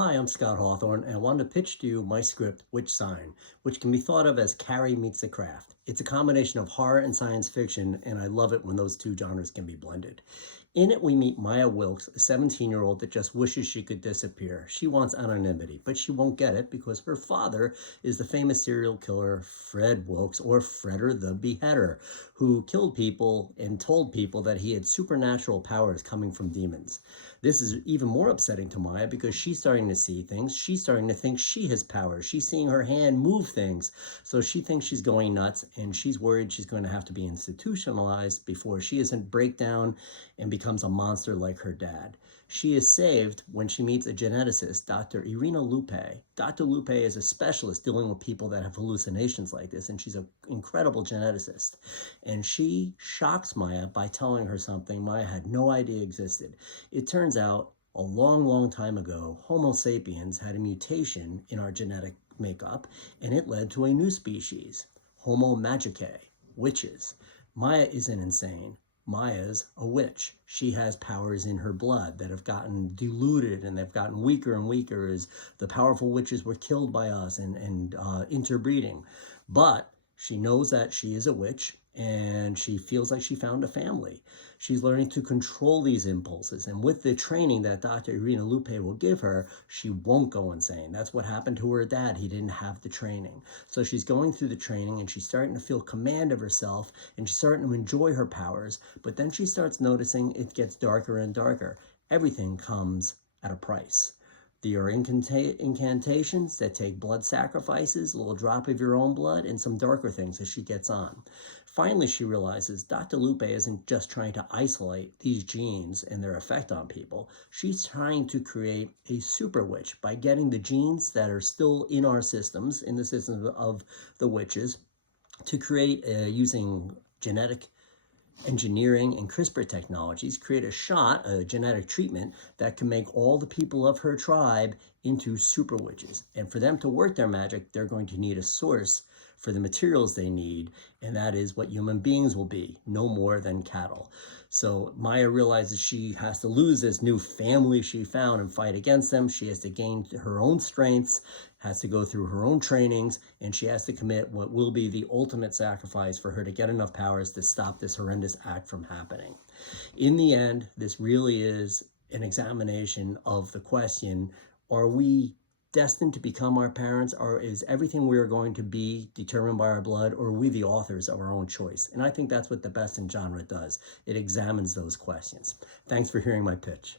Hi, I'm Scott Hawthorne, and I wanted to pitch to you my script, Witch Sign, which can be thought of as Carrie meets the craft. It's a combination of horror and science fiction, and I love it when those two genres can be blended. In it, we meet Maya Wilkes, a 17-year-old that just wishes she could disappear. She wants anonymity, but she won't get it because her father is the famous serial killer Fred Wilkes, or Fredder the Beheader, who killed people and told people that he had supernatural powers coming from demons. This is even more upsetting to Maya because she's starting to see things. She's starting to think she has powers. She's seeing her hand move things. So she thinks she's going nuts, and she's worried she's going to have to be institutionalized before she isn't breakdown and becomes a monster like her dad. She is saved when she meets a geneticist, Dr. Irina Lupe. Dr. Lupe is a specialist dealing with people that have hallucinations like this, and she's an incredible geneticist. And she shocks Maya by telling her something Maya had no idea existed. It turns out a long, long time ago, Homo sapiens had a mutation in our genetic makeup, and it led to a new species, Homo magicae, witches. Maya isn't insane. Maya's a witch. She has powers in her blood that have gotten diluted, and they've gotten weaker and weaker as the powerful witches were killed by us and interbreeding. But she knows that she is a witch, and she feels like she found a family. She's learning to control these impulses, and with the training that Dr. Irina Lupe will give her, she won't go insane. That's what happened to her dad. He didn't have the training. So she's going through the training, and she's starting to feel command of herself, and she's starting to enjoy her powers, but then she starts noticing it gets darker and darker. Everything comes at a price. There are incantations that take blood sacrifices, a little drop of your own blood, and some darker things as she gets on. Finally, she realizes Dr. Lupe isn't just trying to isolate these genes and their effect on people. She's trying to create a super witch by getting the genes that are still in our systems, in the systems of the witches, to create, using genetic engineering and CRISPR technologies, create a genetic treatment that can make all the people of her tribe into super witches. And for them to work their magic, they're going to need a source for the materials they need, and that is what human beings will be, no more than cattle. So Maya realizes she has to lose this new family she found and fight against them. She has to gain her own strengths, has to go through her own trainings, and she has to commit what will be the ultimate sacrifice for her to get enough powers to stop this horrendous act from happening. In the end, this really is an examination of the question, are we destined to become our parents, or is everything we are going to be determined by our blood, or are we the authors of our own choice? And I think that's what the best in genre does. It examines those questions. Thanks for hearing my pitch.